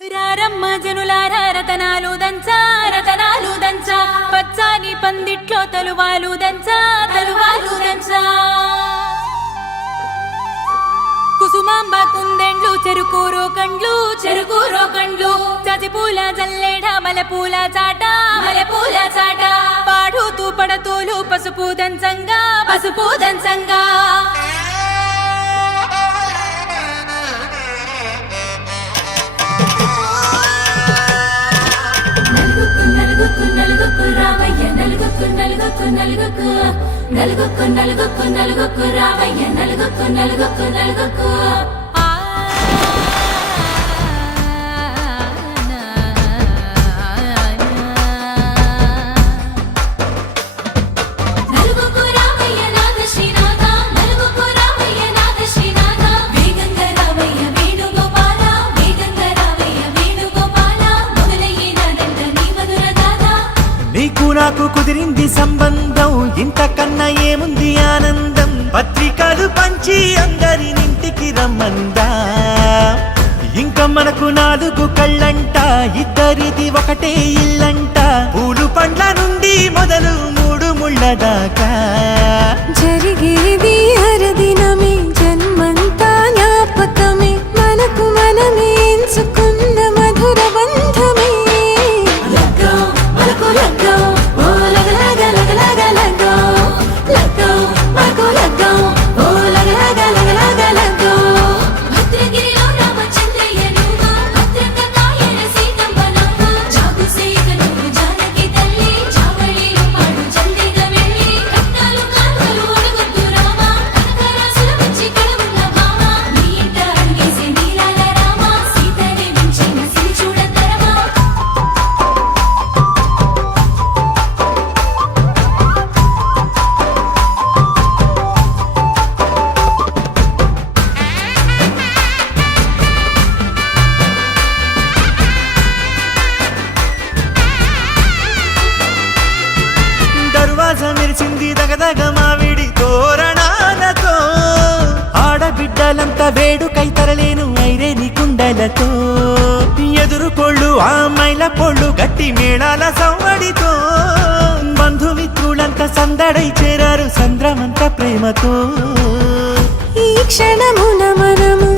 రారమ్మ జనులారా రతనాలు దంచా రతనాలు దంచా పచ్చాని పందిట్లో తలువాలు దంచా తలువాలు దంచా కుసుమాంబ కుందెండ్లు చెరుకూరో కండ్లు చచిపూల జల్లేడ మలపూల చాట పాడుతూ పడతూలు పసుపు దంచంగా నలుగుకు రామయ్య నలుగుకు రామయ్య నలుగుకు నాకు కుదిరింది సంబంధం ఇంతకన్నా ఏముంది ఆనందం పత్రికలు పంచి అందరినింటికి రమ్మందా ఇంకా మనకు 4 కళ్ళంట ఇద్దరిది ఒకటే ఇల్లంట పూలు పండ్ల నుండి మొదలు 3 ముళ్ళ దాకా జరిగేది అరదినమే జన్మంతా జ్ఞాపకమే మనకు మనమే ఎంచుకున్న మధుర బంధమే మెరిసింది దగదగ మావిడి తోరణాలతో ఆడబిడ్డలంతా వేడుకై తరలేను ఐరేని కుండలతో ఎదురుకోళ్ళు ఆ మైల పొళ్ళు గట్టి మేళాల సవ్వడితో బంధుమిత్రులంతా సందడై చేరారు సంద్రమంత ప్రేమతో ఈ క్షణమున మనము